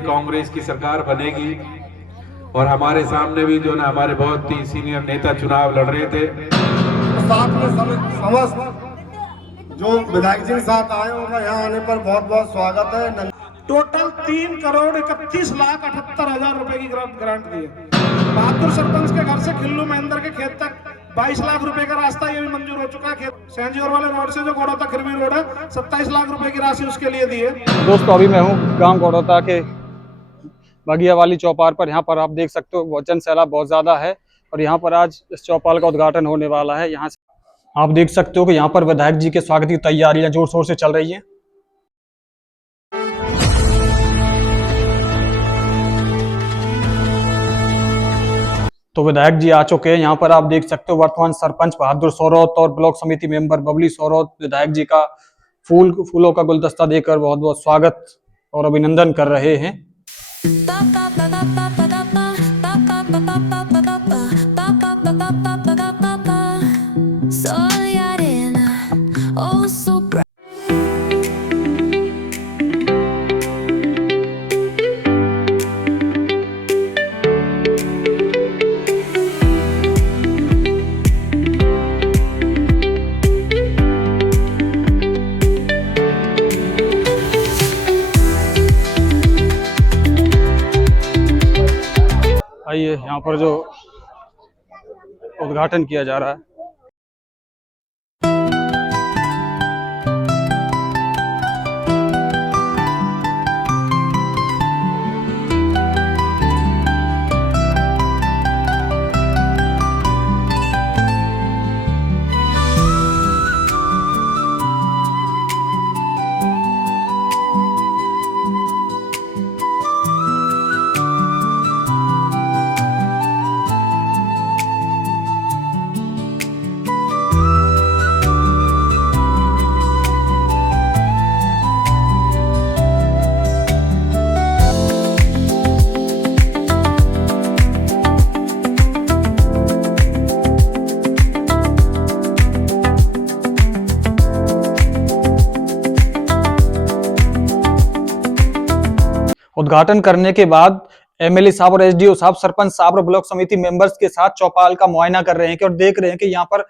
कांग्रेस की सरकार बनेगी और हमारे सामने भी जो ना हमारे बहुत ही सीनियर नेता चुनाव लड़ रहे थे। साथ में समस्त जो विधायक जी के साथ आए होंगे, यहाँ आने पर बहुत बहुत स्वागत है। टोटल 3,31,78,000 रुपए की ग्रांट दी है। बहादुर सरपंच के घर से खिल्लू महेंद्र के खेत तक 22 लाख रुपए का रास्ता ये भी मंजूर हो चुका है। सेंजियोर वाले रोड से जो गौड़ौता खिरवी रोड है, 27 लाख रुपए की राशि उसके लिए दी है। दोस्तों अभी मैं हूँ गांव गौड़ौता के बगिया वाली चौपाल पर। यहाँ पर आप देख सकते हो जन सैलाब बहुत ज्यादा है और यहाँ पर आज इस चौपाल का उद्घाटन होने वाला है। यहाँ से आप देख सकते हो कि यहाँ पर विधायक जी के स्वागत की तैयारियां जोर शोर से चल रही हैं। तो विधायक जी आ चुके हैं। यहाँ पर आप देख सकते हो वर्तमान सरपंच बहादुर सौरौत और ब्लॉक समिति मेंबर बबली सौरौत विधायक जी का फूलों का गुलदस्ता देकर बहुत बहुत स्वागत और अभिनंदन कर रहे हैं। आइए यहाँ पर जो उद्घाटन किया जा रहा है। उद्घाटन करने के बाद एमएलए साहब और एसडीओ साहब, सरपंच साहब और ब्लॉक समिति मेंबर्स के साथ चौपाल का मुआयना कर रहे हैं और देख रहे हैं कि यहाँ पर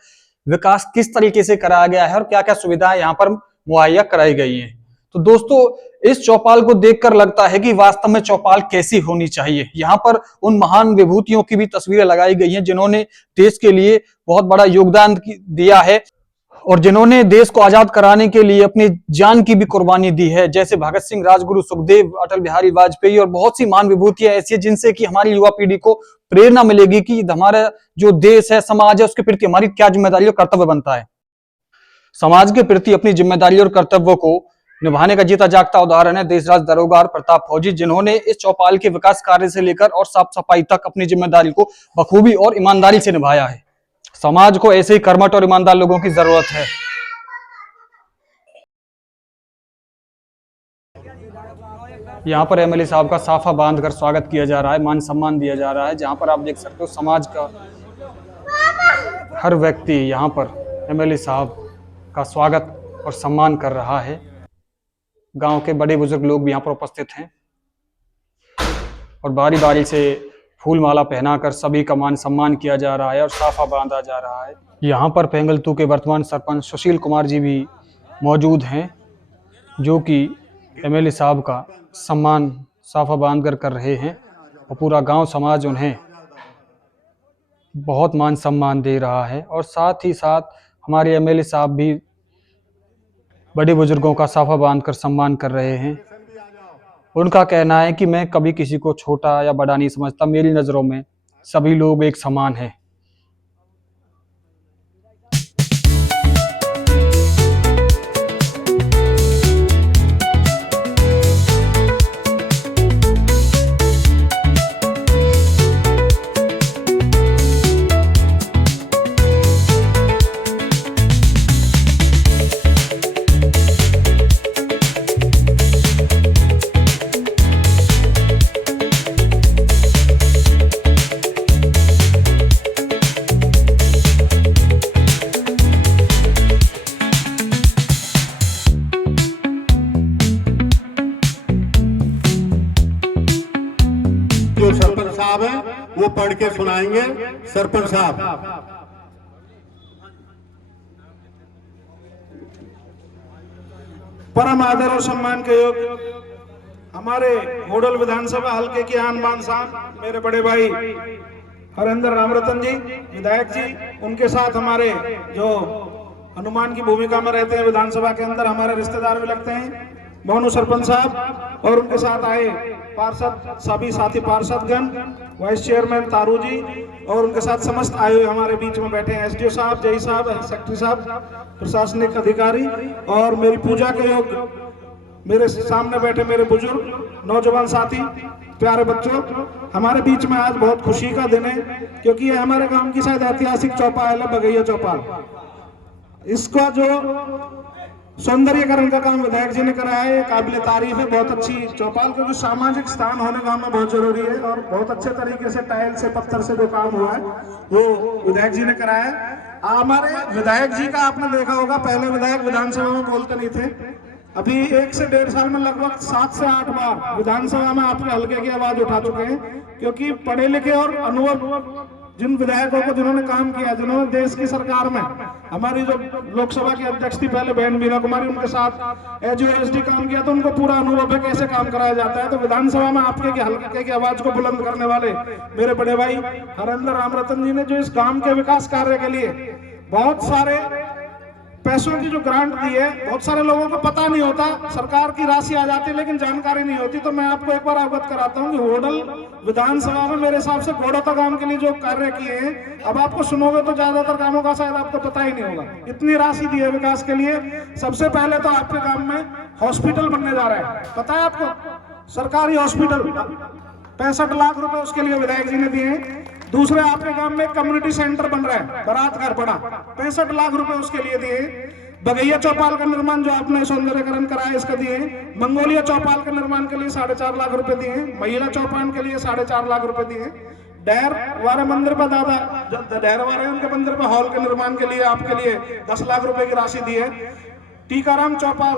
विकास किस तरीके से कराया गया है और क्या क्या सुविधाएं यहाँ पर मुहैया कराई गई हैं। तो दोस्तों इस चौपाल को देखकर लगता है कि वास्तव में चौपाल कैसी होनी चाहिए। यहाँ पर उन महान विभूतियों की भी तस्वीरें लगाई गई हैं जिन्होंने देश के लिए बहुत बड़ा योगदान दिया है और जिन्होंने देश को आजाद कराने के लिए अपनी जान की भी कुर्बानी दी है, जैसे भगत सिंह, राजगुरु सुखदेव, अटल बिहारी वाजपेयी और बहुत सी महान विभूतियां ऐसी है जिनसे कि हमारी युवा पीढ़ी को प्रेरणा मिलेगी कि हमारा जो देश है, समाज है, उसके प्रति हमारी क्या जिम्मेदारी और कर्तव्य बनता है। समाज के प्रति अपनी जिम्मेदारी और कर्तव्यों को निभाने का जीता जागता उदाहरण है देशराज दरोगा प्रताप फौजी, जिन्होंने इस चौपाल के विकास कार्य से लेकर और साफ सफाई तक अपनी जिम्मेदारी को बखूबी और ईमानदारी से निभाया है। समाज को ऐसे ही कर्मठ और ईमानदार लोगों की जरूरत है। यहाँ पर एमएलए साहब का साफा बांधकर स्वागत किया जा रहा है, मान सम्मान दिया जा रहा है, जहाँ पर आप देख सकते हो समाज का हर व्यक्ति यहाँ पर एमएलए साहब का स्वागत और सम्मान कर रहा है। गांव के बड़े बुजुर्ग लोग भी यहाँ पर उपस्थित हैं और बारी बारी से फूल माला पहनाकर सभी का मान सम्मान किया जा रहा है और साफा बांधा जा रहा है। यहाँ पर पेंगलतू के वर्तमान सरपंच सुशील कुमार जी भी मौजूद हैं, जो कि एमएलए साहब का सम्मान साफा बांधकर कर रहे हैं और पूरा गांव समाज उन्हें बहुत मान सम्मान दे रहा है। और साथ ही साथ हमारे एमएलए साहब भी बड़े बुजुर्गों का साफा बांधकर सम्मान कर रहे हैं। उनका कहना है कि मैं कभी किसी को छोटा या बड़ा नहीं समझता, मेरी नज़रों में सभी लोग एक समान हैं। साहब हैं, वो पढ़ के सुनाएंगे। सरपंच साहब। परम आदर और सम्मान के योग्य हमारे होडल विधानसभा हल्के के आन बान शान मेरे बड़े भाई हरेंद्र रामरतन जी विधायक जी, उनके साथ हमारे जो हनुमान की भूमिका में रहते हैं विधानसभा के अंदर, हमारे रिश्तेदार भी लगते हैं, मोनू सरपंच साहब, और उनके साथ आए पार्षद, सभी साथी पार्षदगण, वाइस चेयरमैन तारू जी, और उनके साथ समस्त आए हुए हमारे बीच में बैठे हैं एसडीओ साहब, जई साहब, सेक्रेटरी साहब, प्रशासनिक अधिकारी, और मेरी पूजा के योग्य मेरे सामने बैठे मेरे बुजुर्ग नौजवान साथी, प्यारे बच्चों। हमारे बीच में आज बहुत खुशी का दिन है, क्योंकि ये हमारे गांव की शायद ऐतिहासिक चौपाल है, बगैया चौपाल। इसका जो सौंदर्यकरण का काम विधायक जी ने कराया है, काबिल तारीफ है, बहुत अच्छी चौपाल, क्योंकि सामाजिक स्थान होने गांव में बहुत जरूरी है, और बहुत अच्छे तरीके से टाइल से पत्थर से जो काम हुआ है वो विधायक जी ने कराया है। हमारे विधायक जी का आपने देखा होगा, पहले विधायक विधानसभा में बोलते नहीं थे, अभी 1 से 1.5 साल में लगभग 7 से 8 बार विधानसभा में आपके हल्के की आवाज उठा चुके हैं, क्योंकि पढ़े लिखे और अनुभव जिन विधायकों को जिन्होंने काम किया, जिन्होंने देश की सरकार में, हमारी जो लोकसभा की अध्यक्ष थी पहले बहन मीना कुमारी, उनके साथ एसडी काम किया, तो उनको पूरा अनुभव है कैसे काम कराया जाता है। तो विधानसभा में आपके हल्के की आवाज को बुलंद करने वाले मेरे बड़े भाई हरेंद्र रामरतन जी ने जो इस गांव के विकास कार्य के लिए बहुत सारे पैसों की जो ग्रांट दी है, बहुत सारे लोगों को पता नहीं होता, सरकार की राशि आ जाती है लेकिन जानकारी नहीं होती। तो मैं आपको एक बार अवगत कराता हूं कि होडल विधानसभा में मेरे हिसाब से गोड़ौता गांव के लिए जो कार्य किए हैं, अब आपको सुनोगे तो ज्यादातर कामों का शायद आपको पता ही नहीं होगा, इतनी राशि दी है विकास के लिए। सबसे पहले तो आपके गांव में हॉस्पिटल बनने जा रहा है, पता है आपको, सरकारी हॉस्पिटल 65 लाख रुपए उसके लिए विधायक जी ने दिए हैं। दूसरे आपके गांव में कम्युनिटी सेंटर बन रहा है, बारात घर पड़ा, 65 लाख रुपए उसके लिए दिए। बगैया चौपाल का निर्माण जो आपने सौंदर्यकरण कराया इसका दिए। मंगोलिया चौपाल के निर्माण के लिए 4.5 लाख रुपए दिए। महिला चौपाल के लिए 4.5 लाख रुपए दिए। डैरवारे मंदिर पर दादा डैरवारे उनके मंदिर पर हॉल के निर्माण के लिए आपके लिए 10 लाख रुपए की राशि दी है। टीकाराम चौपाल,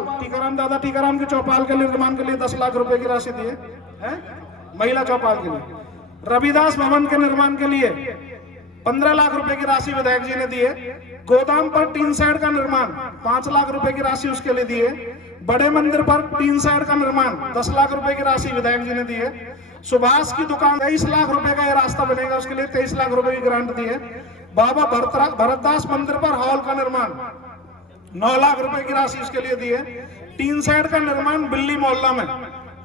दादा टीकाराम की चौपाल के निर्माण के लिए 10 लाख रुपए की राशि दी है महिला चौपाल के लिए। रविदास भवन के निर्माण के लिए 15 लाख रुपए की राशि विधायक जी ने दी है। गोदाम पर टीन शेड का निर्माण 5 लाख रुपए की राशि उसके लिए दी है। बड़े मंदिर पर टीन शेड का निर्माण 10 लाख रुपए की राशि विधायक जी ने दी है। सुभाष की दुकान 23 लाख रुपए का यह रास्ता बनेगा, उसके लिए 23 लाख रुपए की ग्रांट दी है। बाबा भरतदास मंदिर पर हॉल का निर्माण 9 लाख रुपए की राशि उसके लिए दी है। टीन शेड का निर्माण बिल्ली मोहल्ला में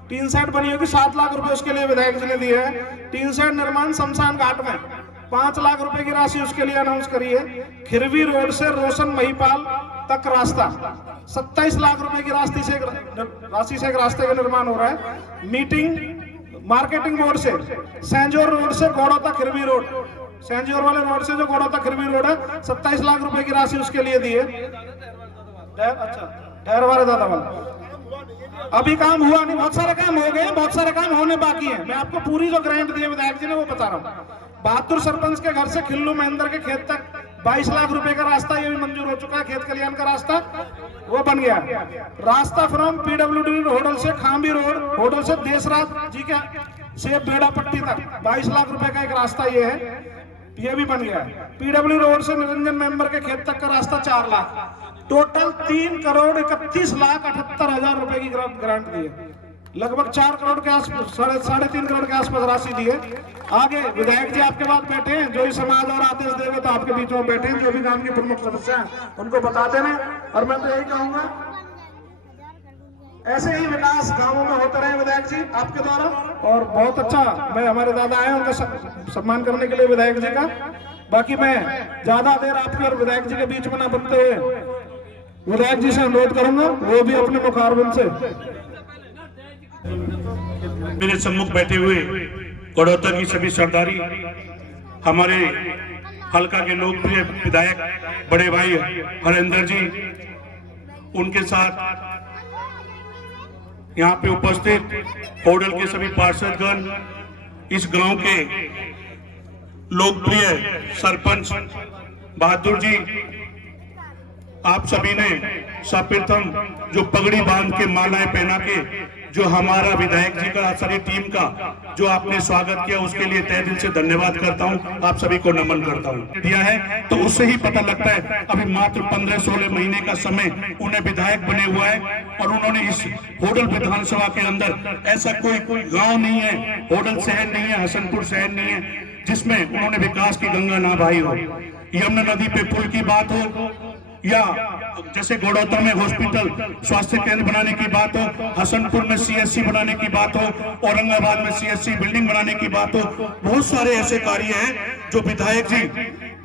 टीन शेड बनी होगी, 7 लाख रुपए उसके लिए विधायक जी ने दिए है। टीन शेड निर्माण शमशान घाट में 5 लाख रुपए की राशि उसके लिए अनाउंस करी है। खिरवी रोड से रोशन महिपाल तक रास्ता 27 लाख रुपए की राशि से एक रास्ते का निर्माण हो रहा है। मीटिंग मार्केटिंग बोर्ड से सेंजोर रोड से गोड़ौता खिरवी रोड, सेंजोर वाले रोड से जो गोड़ौता खिरवी रोड है, 27 लाख रुपए की राशि उसके लिए दी है। अच्छा, डैरवारे दादा वाला अभी काम हुआ नहीं, बहुत सारे काम हो गए, बहुत सारे काम होने बाकी हैं। मैं आपको पूरी जो ग्रांट दी है विधायक जी ने वो बता रहा हूँ। बहादुर सरपंच के घर से खिल्लू महेंद्र के खेत तक 22 लाख रुपए का रास्ता ये भी मंजूर हो चुका है। खेत कल्याण का रास्ता वो बन गया। रास्ता फ्रॉम पीडब्ल्यूडी होडल से खांबी रोड, होडल से देशराज जी के से बेड़ा पट्टी तक 22 लाख रुपए का एक रास्ता ये है, ये भी बन गया। पीडब्ल्यू रोड से निरंजन मेंबर के खेत तक का रास्ता 4 लाख, टोटल 3,31,78,000 रुपए की ग्रांट दी है। लगभग 4 करोड़ के आसपास, 3.5 करोड़ के आसपास राशि दी है। आगे विधायक जी आपके बाद बैठे हैं, जो ही समाज और आदेश देंगे तो आपके बीच में बैठे हैं, जो भी गांव की प्रमुख समस्या है उनको बताते रहे। और मैं तो यही कहूंगा ऐसे ही विकास गांवों में होते रहे विधायक जी आपके द्वारा। और बहुत अच्छा, मैं हमारे दादा आए उनका सम्मान करने के लिए विधायक जी का। बाकी मैं ज्यादा देर आपके और विधायक जी के बीच में न बनते हुए विधायक जी से अनुरोध करूंगा, वो भी अपने मुखारबिंद से मेरे सम्मुख बैठे हुए गोड़ौता की सभी सरदारी, हमारे हल्का के लोकप्रिय विधायक बड़े भाई हरेंद्र जी, उनके साथ यहाँ पे उपस्थित होडल के सभी पार्षदगण, इस गांव के लोकप्रिय सरपंच बहादुर जी, आप सभी ने सर्वप्रथम जो पगड़ी बांध के मालाएं पहना के जो हमारा विधायक जी का सारी टीम का जो आपने स्वागत किया उसके लिए तहे दिल से धन्यवाद करता हूं, आप सभी को नमन करता हूं। दिया है तो उससे ही पता लगता है अभी मात्र 15-16 महीने का समय उन्हें विधायक बने हुआ है और उन्होंने इस होडल विधानसभा के अंदर ऐसा कोई गांव नहीं है, होडल शहर नहीं है, हसनपुर शहर नहीं है जिसमें उन्होंने विकास की गंगा ना बहाई हो। यमुना नदी पे पुल की बात हो या जैसे गौड़ौता में हॉस्पिटल स्वास्थ्य केंद्र बनाने की बात हो, हसनपुर में सीएससी बनाने की बात हो, औरंगाबाद में सीएससी बिल्डिंग बनाने की बात हो, बहुत सारे ऐसे कार्य हैं जो विधायक जी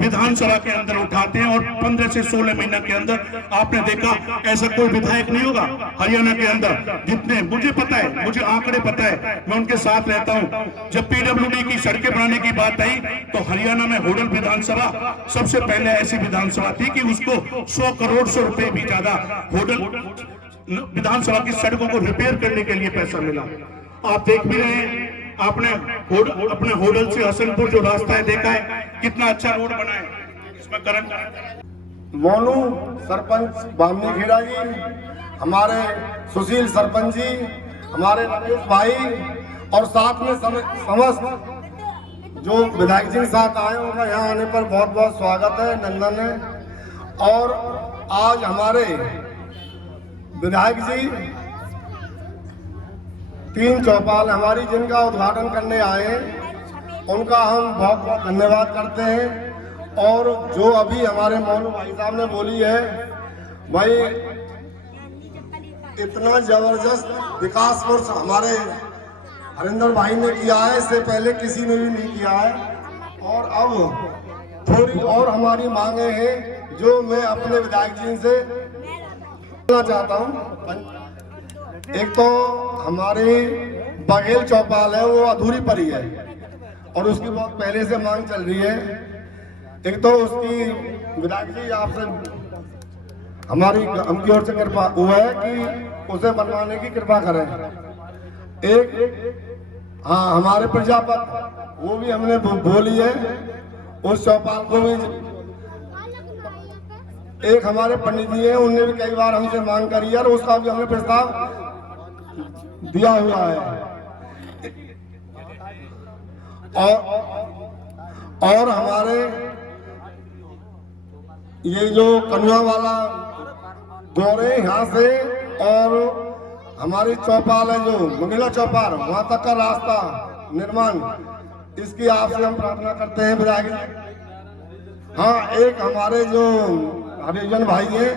विधानसभा के अंदर उठाते हैं और 15 से 16 महीना के अंदर आपने देखा ऐसा कोई विधायक नहीं होगा हरियाणा के अंदर जितने मुझे पता है, मुझे आंकड़े पता है, मैं उनके साथ रहता हूं। जब पीडब्ल्यूडी की सड़कें बनाने की बात आई तो हरियाणा में होडल विधानसभा सबसे पहले ऐसी विधानसभा थी कि उसको 100 करोड़ से रुपए भी ज्यादा होडल विधानसभा की सड़कों को रिपेयर करने के लिए पैसा मिला। आप देख भी रहे हैं, आपने अपने होडल से हसनपुर जो रास्ता है देखा है, कितना अच्छा रोड बना है, इसमें करंट। मोनू सरपंच बामनी खेड़ा जी, हमारे सुशील सरपंच जी, हमारे रमेश भाई और साथ में समस्त जो विधायक जी के साथ आए उनका यहाँ आने पर बहुत बहुत स्वागत है, नंदन है। और आज हमारे विधायक जी 3 चौपाल हमारी जिनका उद्घाटन करने आए हैं उनका हम बहुत बहुत धन्यवाद करते हैं। और जो अभी हमारे मोनू भाई साहब ने बोली है, भाई इतना जबरदस्त विकास वर्ष हमारे हरिंदर भाई ने किया है, इससे पहले किसी ने भी नहीं किया है। और अब थोड़ी और हमारी मांगे हैं जो मैं अपने विधायक जी से बोलना चाहता हूँ। एक तो हमारी बघेल चौपाल है वो अधूरी पड़ी है और उसकी बहुत पहले से मांग चल रही है। एक तो उसकी विधायक जी आपसे हमारी हमकी ओर से कृपा हुआ है कि उसे बनवाने की कृपा करें। एक हाँ हमारे प्रजापति वो भी हमने बोली है, उस चौपाल को भी। एक हमारे पंडित जी हैं उनने भी कई बार हमसे मांग करी है और उसका भी हमने प्रस्ताव दिया हुआ है। और हमारे ये जो कन्हुआ वाला दौरे यहाँ से और हमारी चौपाल है जो मंगला चौपाल वहां तक का रास्ता निर्माण, इसकी आपसे हम प्रार्थना करते हैं विधायक। हाँ एक हमारे जो हरिजन भाई है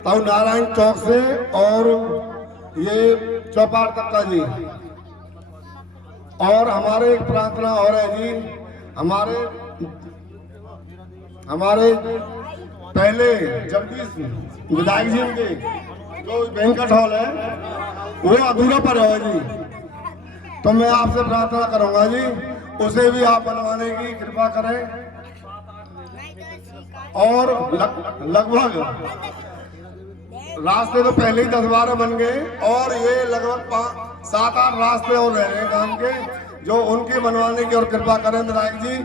ताऊ नारायण चौक से और ये चौपाल तक का जी। और हमारे एक प्रार्थना और है जी, हमारे पहले जगदीश विधायक जी के जो बैंक्वेट हॉल है वो अधूरा पर है जी, तो मैं आपसे प्रार्थना करूंगा जी उसे भी आप बनवाने की कृपा करें। और लगभग रास्ते तो पहले ही 10-12 बन गए और ये लगभग 7-8 रास्ते और रह रहे हैं गांव के जो उनके बनवाने की और कृपा करें विधायक जी।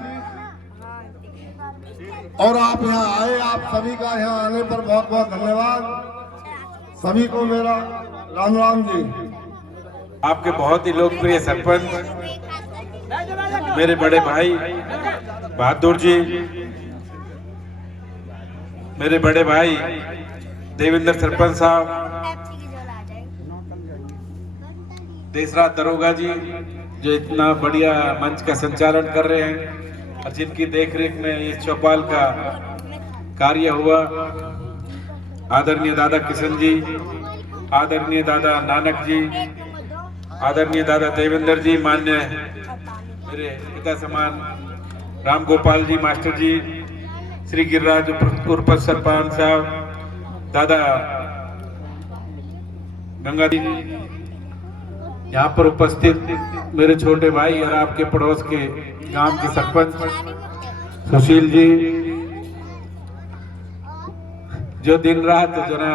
और आप यहाँ आए, आप सभी का यहाँ आने पर बहुत बहुत धन्यवाद। सभी को मेरा राम राम जी। आपके बहुत ही लोकप्रिय सरपंच मेरे बड़े भाई बहादुर जी, मेरे बड़े भाई देवेंद्र सरपंच साहब, देसराज दरोगा जी जो इतना बढ़िया मंच का संचालन कर रहे हैं और जिनकी देखरेख में इस चौपाल का कार्य हुआ, आदरणीय दादा किशन जी, आदरणीय दादा नानक जी, आदरणीय दादा देवेंद्र जी, मान्य मेरे पिता समान राम गोपाल जी मास्टर जी, श्री गिरिराज उर्फ सरपंच साहब, दादा गंगा जी, यहाँ पर उपस्थित मेरे छोटे भाई और आपके पड़ोस के गांव के सरपंच सुशील जी जो दिन रात जो ना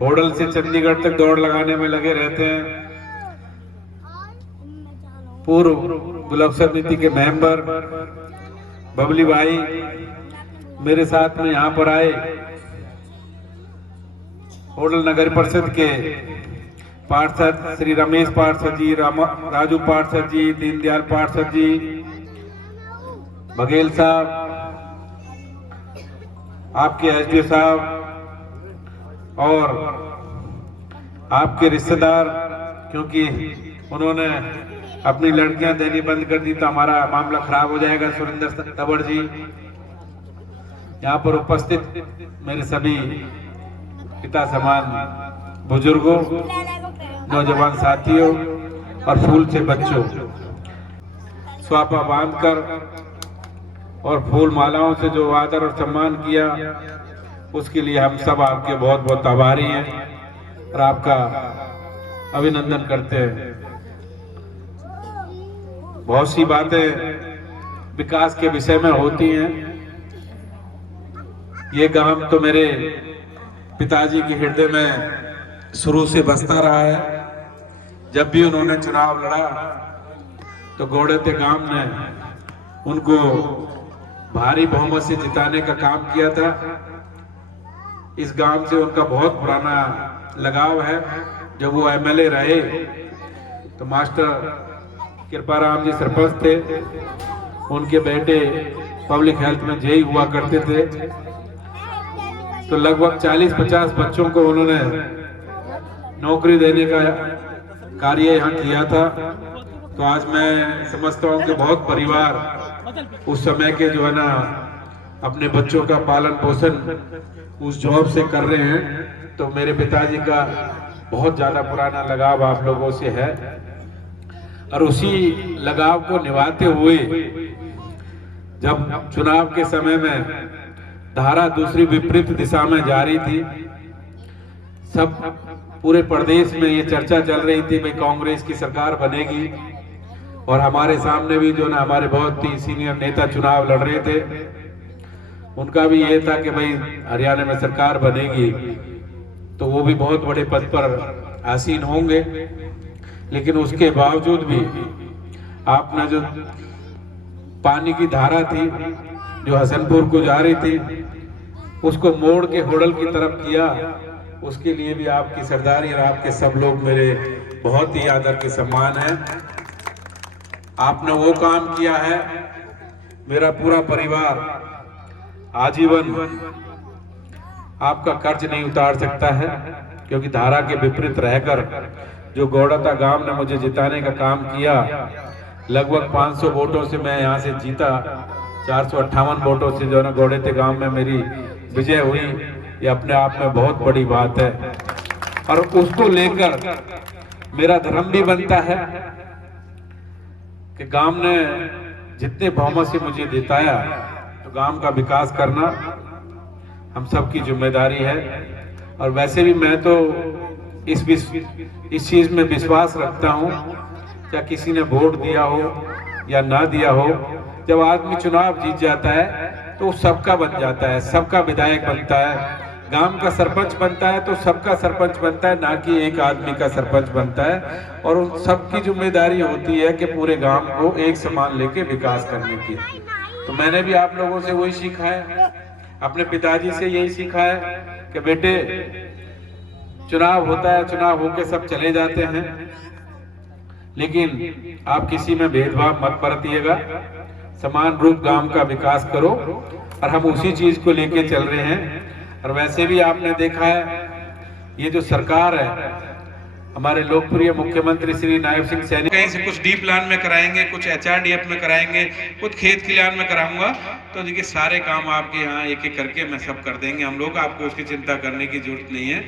होडल से चंडीगढ़ तक दौड़ लगाने में लगे रहते हैं, पूर्व गुलाब समिति के मेंबर बबली भाई मेरे साथ में यहाँ पर आए, होडल नगर परिषद के पार्षद श्री रमेश पार्षद जी, राजू पार्षद जी, दीनदयाल पार्षद जी, बघेल साहब, आपके एसडीओ साहब और आपके रिश्तेदार, क्योंकि उन्होंने अपनी लड़कियां देनी बंद कर दी तो हमारा मामला खराब हो जाएगा। सुरेंद्र तबड़ जी, यहाँ पर उपस्थित मेरे सभी पिता समान बुजुर्गों, नौजवान साथियों और फूल से बच्चों, स्वापा बांधकर और फूल मालाओं से जो आदर और सम्मान किया, उसके लिए हम सब आपके बहुत बहुत आभारी हैं और आपका अभिनंदन करते हैं। बहुत सी बातें विकास के विषय में होती हैं। ये गांव तो मेरे पिताजी के हृदय में शुरू से बसता रहा है। जब भी उन्होंने चुनाव लड़ा तो गोड़ेते गांव ने उनको भारी बहुमत से जिताने का काम किया था। इस गांव से उनका बहुत पुराना लगाव है। जब वो एमएलए रहे तो मास्टर कृपाराम जी सरपंच थे, उनके बेटे पब्लिक हेल्थ में जेई हुआ करते थे। तो लगभग 40-50 बच्चों को उन्होंने नौकरी देने का कार्य यहाँ किया था। तो आज मैं समझता हूँ कि बहुत परिवार उस समय के जो है ना अपने बच्चों का पालन पोषण उस जॉब से कर रहे हैं। तो मेरे पिताजी का बहुत ज्यादा पुराना लगाव आप लोगों से है और उसी लगाव को निभाते हुए जब चुनाव के समय में धारा दूसरी विपरीत दिशा में जारी थी, सब पूरे प्रदेश में ये चर्चा चल रही थी भाई कांग्रेस की सरकार बनेगी। और हमारे सामने भी जो ना हमारे बहुत ही सीनियर नेता चुनाव लड़ रहे थे, उनका भी ये था कि भाई हरियाणा में सरकार बनेगी तो वो भी बहुत बड़े पद पर आसीन होंगे। लेकिन उसके बावजूद भी आपने जो पानी की धारा थी जो हसनपुर को जा रही थी, उसको मोड़ के होडल की तरफ किया। उसके लिए भी आपकी सरदारी और आपके सब लोग मेरे बहुत ही आदर के सम्मान है। आपने वो काम किया है, मेरा पूरा परिवार आजीवन आपका कर्ज नहीं उतार सकता है, क्योंकि धारा के विपरीत रहकर जो गौड़ता गांव ने मुझे जिताने का काम किया, लगभग 500 वोटों से मैं यहाँ से जीता। 458 वोटों से जो है ना गौड़ेते गांव में मेरी विजय हुई, ये अपने आप में बहुत बड़ी बात है। और उसको लेकर मेरा धर्म भी बनता है कि गांव ने जितने बहुमत से मुझे जिताया तो गांव का विकास करना हम सबकी जिम्मेदारी है। और वैसे भी मैं तो इस चीज में विश्वास रखता हूं, क्या किसी ने वोट दिया हो या ना दिया हो, जब आदमी चुनाव जीत जाता है तो सबका बन जाता है, सबका विधायक बनता है, गांव का सरपंच बनता है तो सबका सरपंच बनता है, ना कि एक आदमी का सरपंच बनता है। और उन सबकी जिम्मेदारी होती है कि पूरे गांव को एक समान लेके विकास करने की। तो मैंने भी आप लोगों से वही सीखा है, अपने पिताजी से यही सीखा है कि बेटे चुनाव होता है, चुनाव होके सब चले जाते हैं, लेकिन आप किसी में भेदभाव मत बरतिएगा, समान रूप गांव का विकास करो। और हम उसी चीज को लेके चल रहे हैं। और वैसे भी आपने देखा है ये जो सरकार है, हमारे लोकप्रिय मुख्यमंत्री श्री नायब सिंह सैनी कहीं से कुछ डी प्लान में कराएंगे, कुछ HRDF में कराएंगे, कुछ खेत खलिहान में कराऊंगा। तो देखिए सारे काम आपके यहाँ एक एक करके मैं सब कर देंगे हम लोग, आपको उसकी चिंता करने की जरूरत नहीं है।